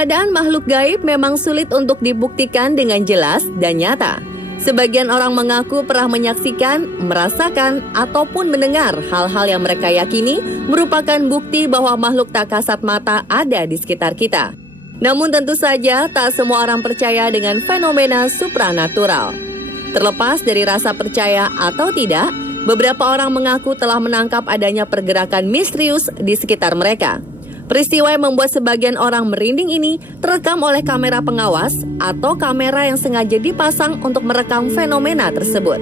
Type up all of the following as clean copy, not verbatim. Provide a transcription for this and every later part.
Keberadaan makhluk gaib memang sulit untuk dibuktikan dengan jelas dan nyata. Sebagian orang mengaku pernah menyaksikan, merasakan, ataupun mendengar hal-hal yang mereka yakini merupakan bukti bahwa makhluk tak kasat mata ada di sekitar kita. Namun tentu saja tak semua orang percaya dengan fenomena supranatural. Terlepas dari rasa percaya atau tidak, beberapa orang mengaku telah menangkap adanya pergerakan misterius di sekitar mereka. Peristiwa yang membuat sebagian orang merinding ini terekam oleh kamera pengawas atau kamera yang sengaja dipasang untuk merekam fenomena tersebut.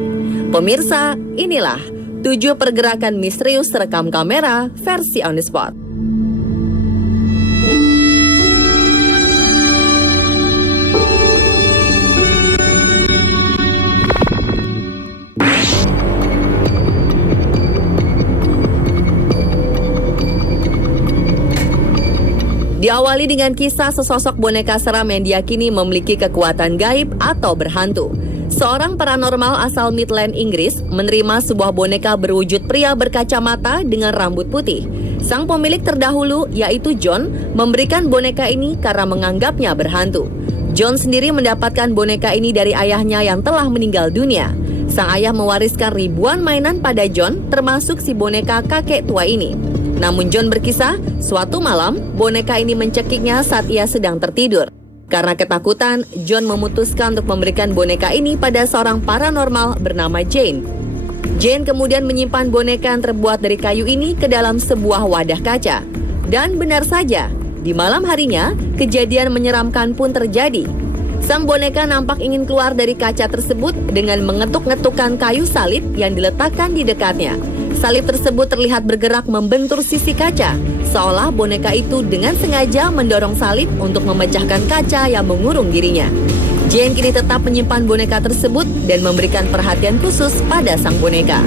Pemirsa, inilah 7 pergerakan misterius terekam kamera versi on the spot. Diawali dengan kisah sesosok boneka seram yang diyakini memiliki kekuatan gaib atau berhantu. Seorang paranormal asal Midland, Inggris, menerima sebuah boneka berwujud pria berkacamata dengan rambut putih. Sang pemilik terdahulu, yaitu John, memberikan boneka ini karena menganggapnya berhantu. John sendiri mendapatkan boneka ini dari ayahnya yang telah meninggal dunia. Sang ayah mewariskan ribuan mainan pada John, termasuk si boneka kakek tua ini. Namun John berkisah, suatu malam boneka ini mencekiknya saat ia sedang tertidur. Karena ketakutan, John memutuskan untuk memberikan boneka ini pada seorang paranormal bernama Jane. Jane kemudian menyimpan boneka yang terbuat dari kayu ini ke dalam sebuah wadah kaca. Dan benar saja, di malam harinya, kejadian menyeramkan pun terjadi. Sang boneka nampak ingin keluar dari kaca tersebut dengan mengetuk-ngetukkan kayu salib yang diletakkan di dekatnya. Salib tersebut terlihat bergerak membentur sisi kaca, seolah boneka itu dengan sengaja mendorong salib untuk memecahkan kaca yang mengurung dirinya. Jane kini tetap menyimpan boneka tersebut dan memberikan perhatian khusus pada sang boneka.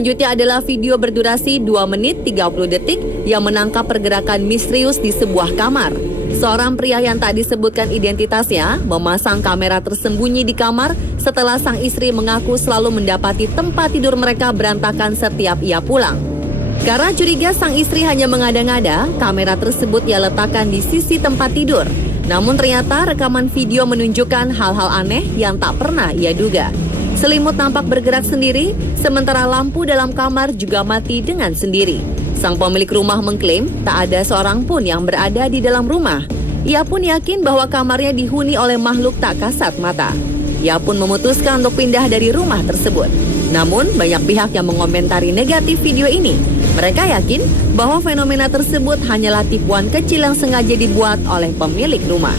Selanjutnya adalah video berdurasi 2 menit 30 detik yang menangkap pergerakan misterius di sebuah kamar. Seorang pria yang tak disebutkan identitasnya memasang kamera tersembunyi di kamar setelah sang istri mengaku selalu mendapati tempat tidur mereka berantakan setiap ia pulang. Karena curiga sang istri hanya mengada-ngada, kamera tersebut ia letakkan di sisi tempat tidur. Namun ternyata rekaman video menunjukkan hal-hal aneh yang tak pernah ia duga. Selimut nampak bergerak sendiri, sementara lampu dalam kamar juga mati dengan sendiri. Sang pemilik rumah mengklaim tak ada seorang pun yang berada di dalam rumah. Ia pun yakin bahwa kamarnya dihuni oleh makhluk tak kasat mata. Ia pun memutuskan untuk pindah dari rumah tersebut. Namun, banyak pihak yang mengomentari negatif video ini. Mereka yakin bahwa fenomena tersebut hanyalah tipuan kecil yang sengaja dibuat oleh pemilik rumah.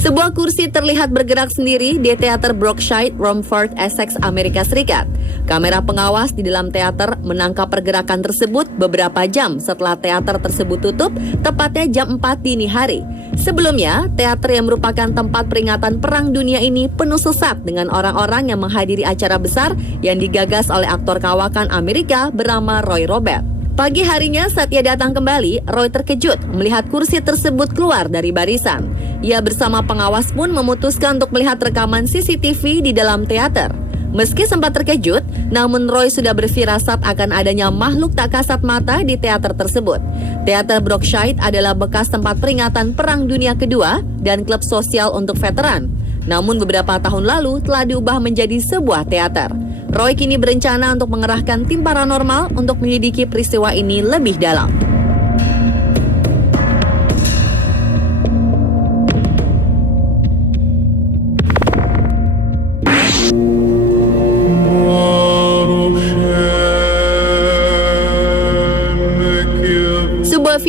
Sebuah kursi terlihat bergerak sendiri di teater Brookshire, Romford, Essex, Amerika Serikat. Kamera pengawas di dalam teater menangkap pergerakan tersebut beberapa jam setelah teater tersebut tutup, tepatnya jam 4 dini hari. Sebelumnya, teater yang merupakan tempat peringatan Perang Dunia ini penuh sesak dengan orang-orang yang menghadiri acara besar yang digagas oleh aktor kawakan Amerika bernama Roy Robert. Pagi harinya saat ia datang kembali, Roy terkejut melihat kursi tersebut keluar dari barisan. Ia bersama pengawas pun memutuskan untuk melihat rekaman CCTV di dalam teater. Meski sempat terkejut, namun Roy sudah berfirasat akan adanya makhluk tak kasat mata di teater tersebut. Teater Brookshire adalah bekas tempat peringatan Perang Dunia Kedua dan klub sosial untuk veteran. Namun beberapa tahun lalu telah diubah menjadi sebuah teater. Roy kini berencana untuk mengerahkan tim paranormal untuk menyelidiki peristiwa ini lebih dalam.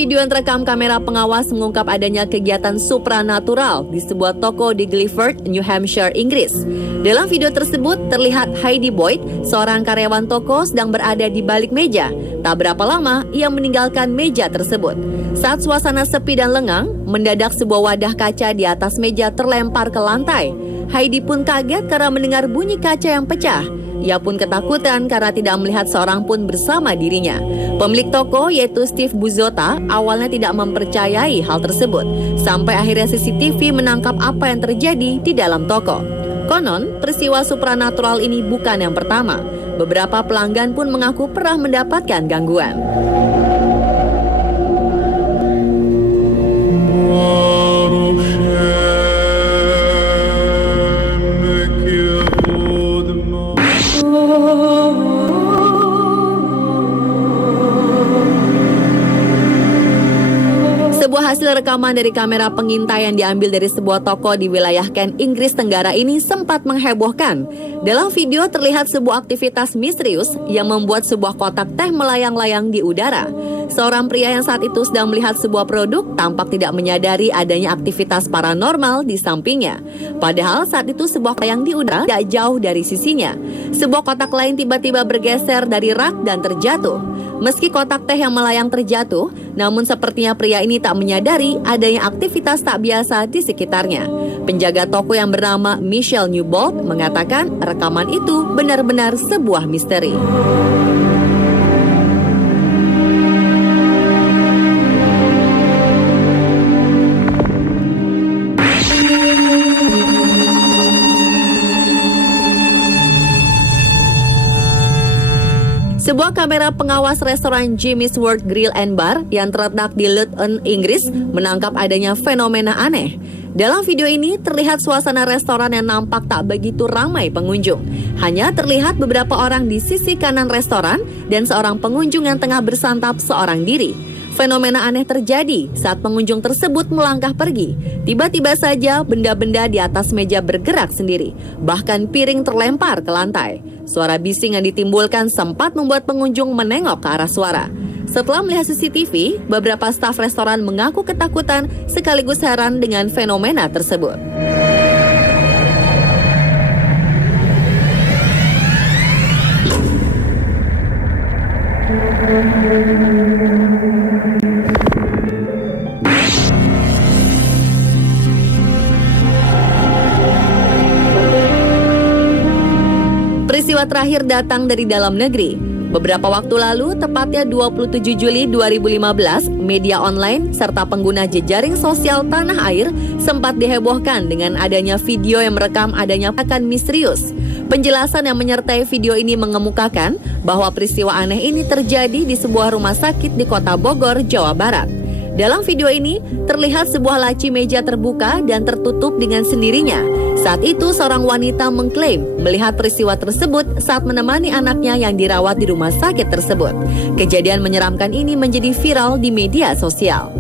video yang terekam kamera pengawas mengungkap adanya kegiatan supranatural di sebuah toko di Guilford, New Hampshire, Inggris. Dalam video tersebut terlihat Heidi Boyd, seorang karyawan toko, sedang berada di balik meja. Tak berapa lama ia meninggalkan meja tersebut. Saat suasana sepi dan lengang, mendadak sebuah wadah kaca di atas meja terlempar ke lantai. Heidi pun kaget karena mendengar bunyi kaca yang pecah. Ia pun ketakutan karena tidak melihat seorang pun bersama dirinya. Pemilik toko yaitu Steve Buzzota awalnya tidak mempercayai hal tersebut. Sampai akhirnya CCTV menangkap apa yang terjadi di dalam toko. Konon, peristiwa supranatural ini bukan yang pertama. Beberapa pelanggan pun mengaku pernah mendapatkan gangguan. Sebuah hasil rekaman dari kamera pengintai yang diambil dari sebuah toko di wilayah Kent, Inggris Tenggara ini sempat menghebohkan. Dalam video terlihat sebuah aktivitas misterius yang membuat sebuah kotak teh melayang-layang di udara. Seorang pria yang saat itu sedang melihat sebuah produk tampak tidak menyadari adanya aktivitas paranormal di sampingnya. Padahal saat itu sebuah layang di udara tidak jauh dari sisinya. Sebuah kotak lain tiba-tiba bergeser dari rak dan terjatuh. Meski kotak teh yang melayang terjatuh, namun sepertinya pria ini tak menyadari adanya aktivitas tak biasa di sekitarnya. Penjaga toko yang bernama Michelle Newbold mengatakan rekaman itu benar-benar sebuah misteri. Sebuah kamera pengawas restoran Jimmy's World Grill and Bar yang terletak di Luton, Inggris menangkap adanya fenomena aneh. Dalam video ini terlihat suasana restoran yang nampak tak begitu ramai pengunjung. Hanya terlihat beberapa orang di sisi kanan restoran dan seorang pengunjung yang tengah bersantap seorang diri. Fenomena aneh terjadi saat pengunjung tersebut melangkah pergi. Tiba-tiba saja benda-benda di atas meja bergerak sendiri. Bahkan piring terlempar ke lantai. Suara bising yang ditimbulkan sempat membuat pengunjung menengok ke arah suara. Setelah melihat CCTV, beberapa staf restoran mengaku ketakutan sekaligus heran dengan fenomena tersebut. Peristiwa terakhir datang dari dalam negeri. Beberapa waktu lalu, tepatnya 27 Juli 2015, media online serta pengguna jejaring sosial tanah air sempat dihebohkan dengan adanya video yang merekam adanya pekan misterius. Penjelasan yang menyertai video ini mengemukakan bahwa peristiwa aneh ini terjadi di sebuah rumah sakit di Kota Bogor, Jawa Barat. Dalam video ini, terlihat sebuah laci meja terbuka dan tertutup dengan sendirinya. Saat itu, seorang wanita mengklaim melihat peristiwa tersebut saat menemani anaknya yang dirawat di rumah sakit tersebut. Kejadian menyeramkan ini menjadi viral di media sosial.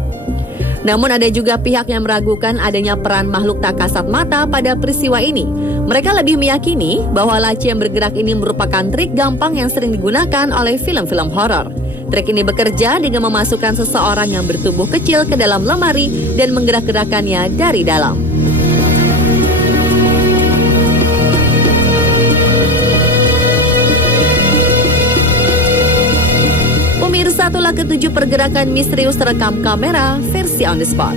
Namun ada juga pihak yang meragukan adanya peran makhluk tak kasat mata pada peristiwa ini. Mereka lebih meyakini bahwa laci yang bergerak ini merupakan trik gampang yang sering digunakan oleh film-film horor. Trik ini bekerja dengan memasukkan seseorang yang bertubuh kecil ke dalam lemari dan menggerak-gerakannya dari dalam. Pemirsa, itulah ketujuh pergerakan misterius terekam kamera versi on the spot.